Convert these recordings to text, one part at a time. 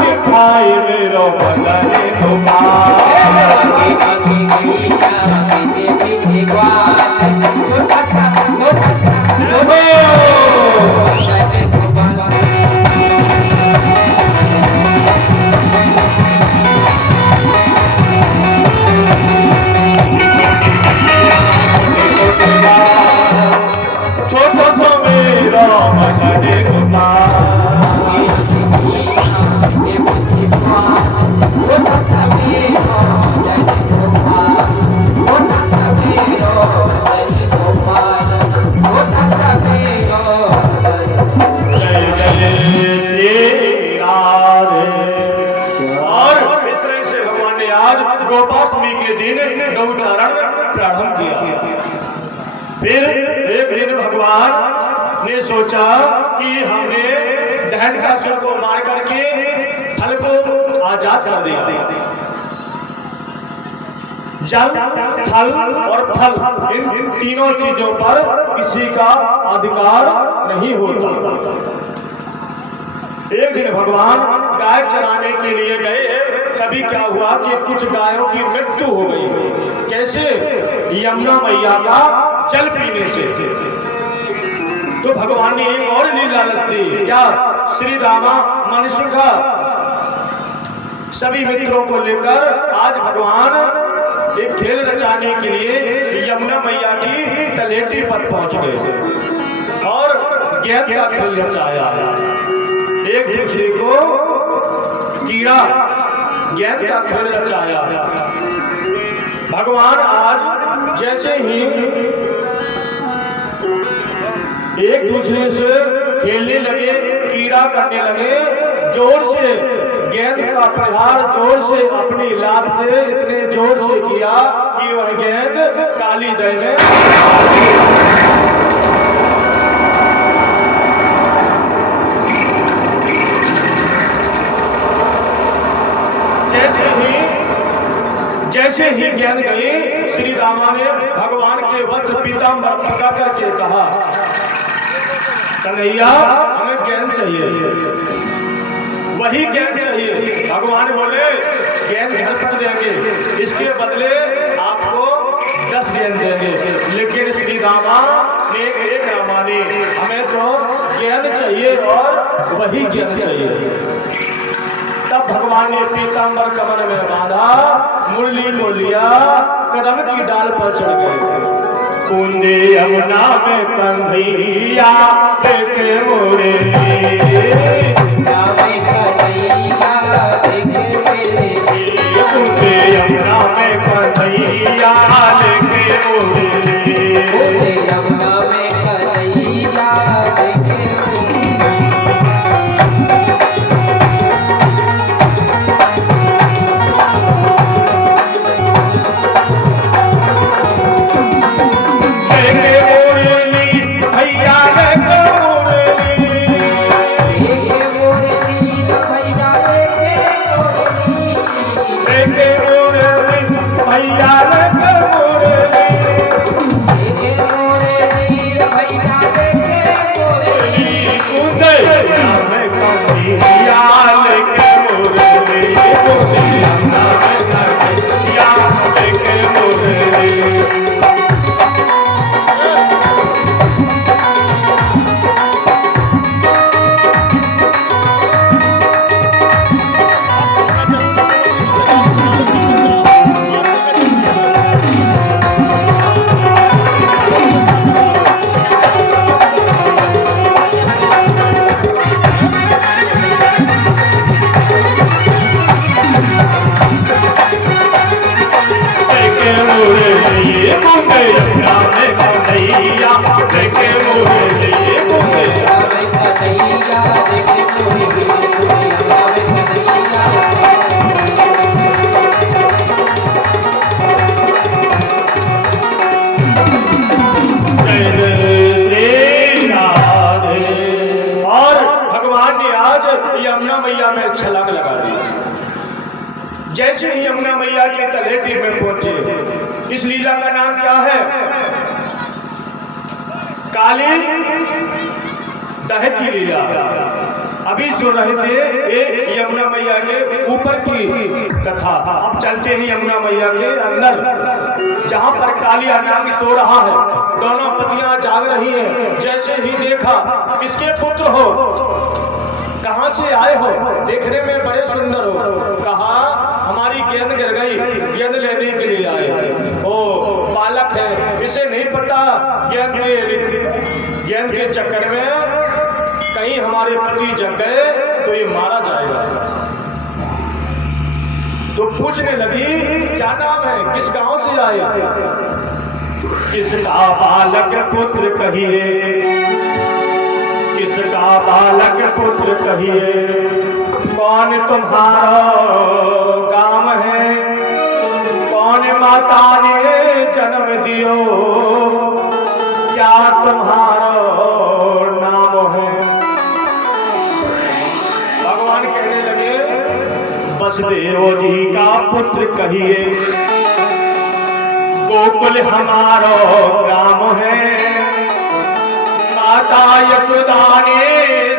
दिखाई मेरो मदन छोटो सो मेरो मदन गोपाष्टमी के दिन गौचारण प्रारंभ किया। फिर एक दिन भगवान ने सोचा कि हमने दहनकासुर को मार करके फल को आजाद कर दिया। जल, थल और फल इन तीनों चीजों पर किसी का अधिकार नहीं होता। एक दिन भगवान गाय चराने के लिए गए। तभी क्या हुआ कि कुछ गायों की मृत्यु हो गई। कैसे? यमुना मैया का जल पीने से। तो भगवान ने एक और लीला रख दी। क्या? श्री रामा मनसुखा सभी मित्रों को लेकर आज भगवान एक खेल रचाने के लिए यमुना मैया की तलेटी पर पहुंच गए और गेंद का खेल रचाया। एक दूसरे को कीड़ा गेंद का खेल रचाया। भगवान आज जैसे ही एक दूसरे से खेलने लगे, कीड़ा करने लगे, जोर से गेंद का प्रहार जोर से अपनी लात से इतने जोर से किया कि वह गेंद काली दह में जैसे ही गेंद गई, श्री रामा ने भगवान के वस्त्र पीताम्बर पका करके कहा, कन्हैया हमें गेंद चाहिए, वही गेंद चाहिए। भगवान बोले गेंद घर पर देंगे, इसके बदले आपको 10 गेंद देंगे। लेकिन श्री रामा ने एक रामा ने हमें तो गेंद चाहिए और वही गेंद चाहिए। तब भगवान ने पीताम्बर कमर में बांधा, मुरली को लिया, कदम की डाल पर चढ़ गए। कुंदे यमुना में कन्हैया देखे मोरे कुंदे यमुना में कन्हैया देखे मोरे यमुना में कन्हैया देखे जैसे ही यमुना मैया के तलेटी में पहुंचे। इस लीला का नाम क्या है? काली दह की लीला। अभी सुन रहे थे ये यमुना मैया के ऊपर की कथा। अब चलते हैं यमुना मैया के अंदर, जहां पर कालिया नाग सो रहा है, दोनों पतियां जाग रही हैं। जैसे ही देखा, किसके पुत्र हो, कहां से आए हो, देखने में बड़े सुंदर हो। कहा हमारी गेंद गिर गई, गेंद लेने के लिए आए। ओ बालक है, इसे नहीं पता गेंद के चक्कर में कहीं हमारे पति जग गए तो ये मारा जाएगा। तो पूछने लगी क्या नाम है, किस गांव से आए, किसका बालक पुत्र कहिए, किसका बालक पुत्र कहिए, कौन तुम्हारा गांव है, कौन माता ने जन्म दियो, क्या तुम्हारा नाम है। भगवान कहने लगे वसुदेव जी का पुत्र कहिए, गोकुल हमारो ग्राम है, माता यशोदा ने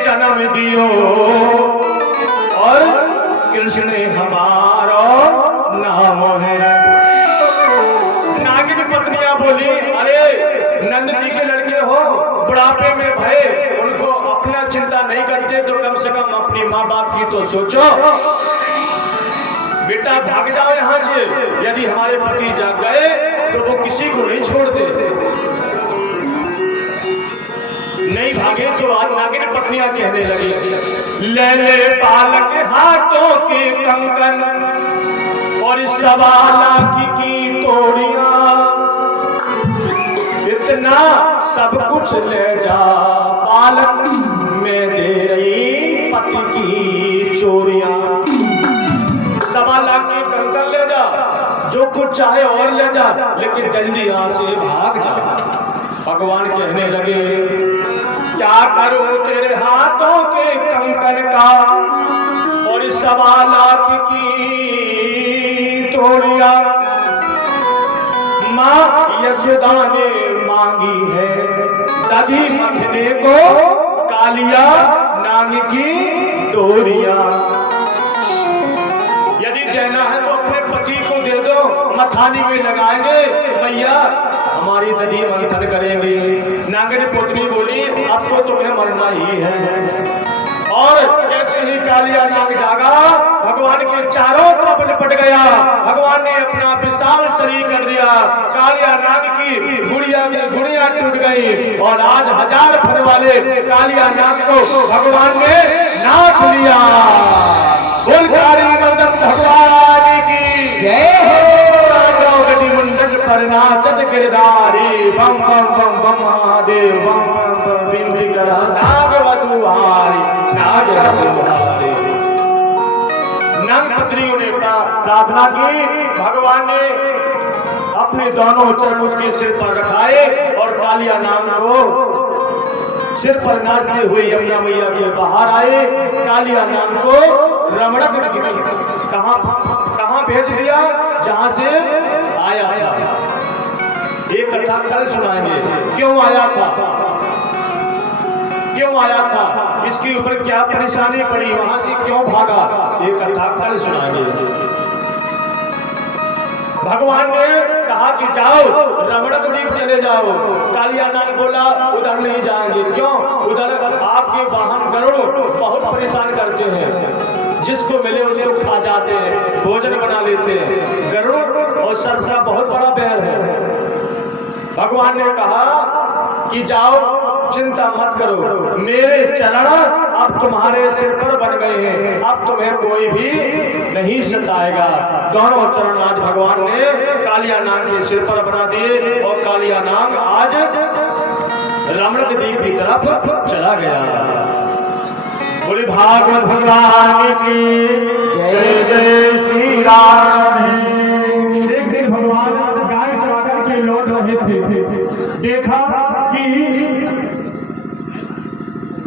जन्म दियो, और कृष्ण हमारो नाम है। नागिन पत्नियां बोली अरे नंद जी के लड़के हो, बुढ़ापे में भय, उनको अपना चिंता नहीं करते तो कम से कम अपनी माँ बाप की तो सोचो। बेटा भाग जाओ यहाँ से, यदि हमारे पति जाग गए तो वो किसी को नहीं छोड़ते। नहीं भागे तो आज नागिन पत्नियां कहने लगी ले ले बालक हाथों के कंकन और सवा लाख की तोड़ियां, इतना सब कुछ ले जा बालक में दे रही पति की चोरियां। सवा लाख की कंकन ले जा, जो कुछ चाहे और ले जा, लेकिन जल्दी यहाँ से भाग जा। भगवान कहने लगे क्या करूं तेरे हाथों के कंकन का और सवा लाख की तोड़िया। माँ यशोदा ने मांगी है दधी मथने को कालिया नाग की डोरिया। यदि देना है तो अपने पति को दे दो, मथानी में लगाएंगे, भैया हमारी दधी मंथन करेंगे। नागिन पुत्री बोली अब तो तुम्हें मरना ही है। और जैसे ही कालिया नाग जागा, भगवान के चारों तरफ लिपट गया। भगवान ने अपना विशाल शरीर कर दिया, कालिया नाग की गुड़िया टूट गई और आज 1000 फन वाले कालिया नाग को भगवान ने नाच लिया। बोलकारी मदन भगवान की जय हो। पर नाचत गिरधारी बम बम बम बम महादेव बम बम बम बिंदी करा नाग वधुहारी नाग वधुहारी। नाग पत्नियों ने प्रार्थना की, भगवान ने अपने दोनों चरण उसके सिर पर रखाए और कालिया नाग को सिर पर नाचते हुए यमुना मैया के बाहर आए। कालिया नाग को रमणक कहां भेज दिया, जहां से आया था। एक कथा कल सुनाएंगे, क्यों आया था, क्यों आया था, इसके ऊपर क्या परेशानी पड़ी, वहां से क्यों भागा, ये कथा कल सुनाएंगे। भगवान ने कहा कि जाओ रमणक द्वीप चले जाओ। कालिया नाग बोला उधर नहीं जाएंगे। क्यों? उधर आपके वाहन गरुड़ बहुत परेशान करते हैं, जिसको मिले उसको खा जाते हैं, भोजन बना लेते हैं। गरुड़ और सर्प का बहुत बड़ा बैर है। भगवान ने कहा कि जाओ चिंता मत करो, मेरे चरण अब तुम्हारे सिर पर बन गए हैं, अब तुम्हें कोई भी नहीं सताएगा। दोनों चरण आज भगवान ने कालिया नाग के सिर पर बना दिए और कालिया नाग आज रमणक द्वीप की तरफ चला गया। बोले भागवत भगवान की जय जय श्री राम। एक दिन भगवान गाय चरा करके लौट रहे थे, देखा कि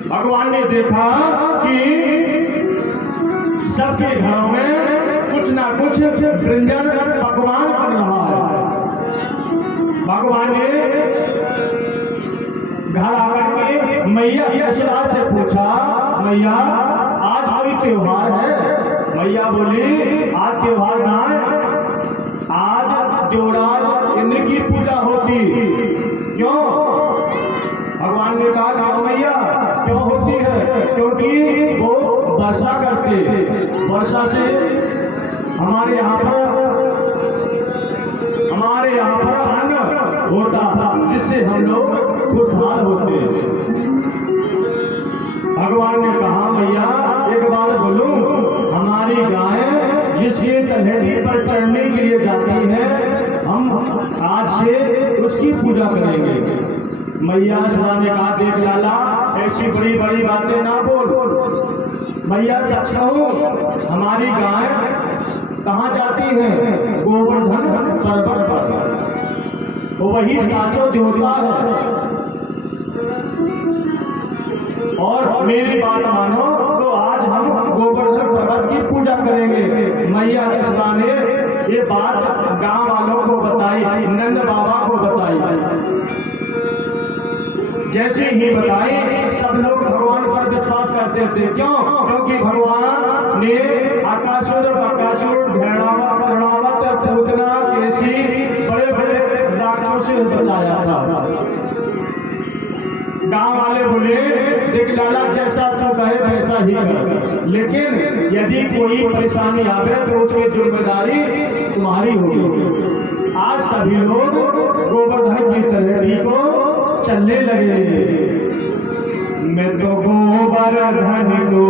भगवान ने देखा कि सबके घरों में कुछ ना कुछ व्यंजन पकवान बन रहा है। भगवान ने घर आकर के मैया यशोदा से पूछा, मैया त्योहार है। मैया बोली आज त्योहार ना है, आज देवराज इंद्र की पूजा होती। क्यों? भगवान ने कहा क्यों मैया, क्यों होती है? क्योंकि वो वर्षा करते, वर्षा से हमारे यहाँ पर अन्न होता, जिससे हम लोग खुशहाल होते। भगवान ने कहा मैया एक बात बोलूं, हमारी गाय जिसके तलहटी पर चढ़ने के लिए जाती है, हम आज से उसकी पूजा करेंगे। मैया सदा ने कहा देख लाला, ऐसी बड़ी बड़ी बातें ना बोल। मैया सच कहूं, हमारी गाय कहाँ जाती है? गोवर्धन पर्वत पर, वो वही साचो देवता है। और मेरी बात मानो तो आज हम गोवर्धन पर्वत की पूजा करेंगे। मैया यशोदा ने ये बात गांव वालों को बताई, नंद बाबा को बताई। जैसे ही बताई सब लोग भगवान पर विश्वास करते थे। क्यों? क्योंकि भगवान ने आकासुर, बकासुर, घृणावत, पूतना, केसी बड़े बड़े राक्षसों से बचाया था। गांव वाले बोले देख लाला जैसा तू कहे वैसा ही कर, लेकिन यदि कोई परेशानी आवे तो उसकी जिम्मेदारी तुम्हारी होगी। आज सभी लोग गोवर्धन की तलहटी को चलने लगे। मैं तो गोवर्धन को